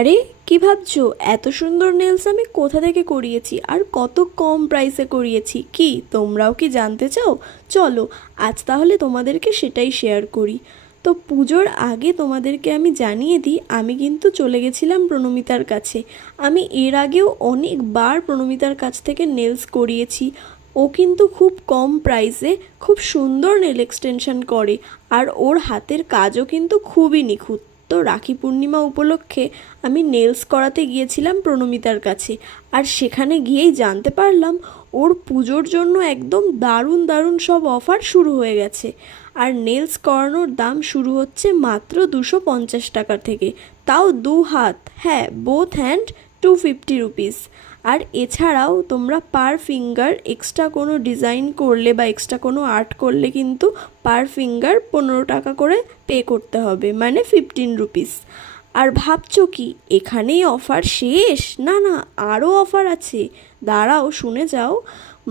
আরে কি ভাবছো, এত সুন্দর নেলস আমি কোথা থেকে করিয়েছি আর কত কম প্রাইসে করিয়েছি? কি তোমরাও কি জানতে চাও? চলো আজ তাহলে তোমাদেরকে সেটাই শেয়ার করি। তো পুজোর আগে তোমাদেরকে আমি জানিয়ে দিই, আমি কিন্তু চলে গেছিলাম প্রণমিতার কাছে। আমি এর আগেও অনেকবার প্রণমিতার কাছ থেকে নেলস করিয়েছি। ও কিন্তু খুব কম প্রাইসে খুব সুন্দর নেল এক্সটেনশন করে, আর ওর হাতের কাজও কিন্তু খুবই নিখুঁত। তো রাখি পূর্ণিমা উপলক্ষে আমি নেলস করাতে গিয়েছিলাম প্রণমিতার কাছে, আর সেখানে গিয়েই জানতে পারলাম ওর পুজোর জন্য একদম দারুণ দারুণ সব অফার শুরু হয়ে গেছে। আর নেলস করানোর দাম শুরু হচ্ছে মাত্র 250 টাকা থেকে, তাও দু হাত, হ্যাঁ বোথ হ্যান্ড, 250 রুপিস। আর এছাড়াও তোমরা পার ফিঙ্গার এক্সট্রা কোনো ডিজাইন করলে বা এক্সট্রা কোনো আর্ট করলে কিন্তু পার ফিঙ্গার 15 টাকা করে পে করতে হবে, মানে 15 রুপিস। আর ভাবছো কি এখানেই অফার শেষ? না না, আরও অফার আছে, দাঁড়াও শুনে যাও।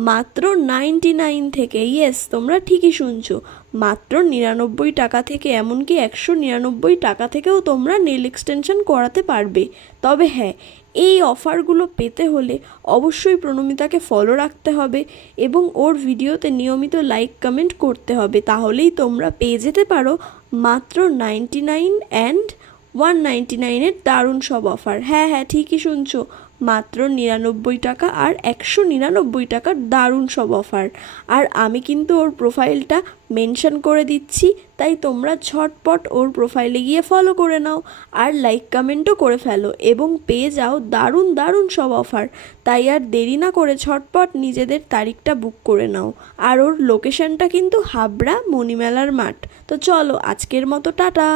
মাত্র 99 থেকে, ইয়েস তোমরা ঠিকই শুনছো, মাত্র 99 টাকা থেকে, এমনকি 199 টাকা থেকেও তোমরা নেল এক্সটেনশন করাতে পারবে। তবে হ্যাঁ, এই অফারগুলো পেতে হলে অবশ্যই প্রণমিতাকে ফলো রাখতে হবে এবং ওর ভিডিওতে নিয়মিত লাইক কমেন্ট করতে হবে, তাহলেই তোমরা পেয়ে যেতে পারো মাত্র 99 অ্যান্ড 199-এর দারুণ সব অফার। হ্যাঁ হ্যাঁ ঠিকই শুনছো, মাত্র 99 টাকা আর 199 টাকার দারুণ সব অফার। আর আমি কিন্তু ওর প্রোফাইলটা মেনশন করে দিচ্ছি, তাই তোমরা ঝটপট ওর প্রোফাইলে গিয়ে ফলো করে নাও আর লাইক কমেন্টও করে ফেলো এবং পেয়ে যাও দারুণ দারুণ সব অফার। তাই আর দেরি না করে ঝটপট নিজেদের তারিখটা বুক করে নাও। আর ওর লোকেশনটা কিন্তু হাবড়া মণিমেলার মাঠ। তো চলো আজকের মতো টাটা।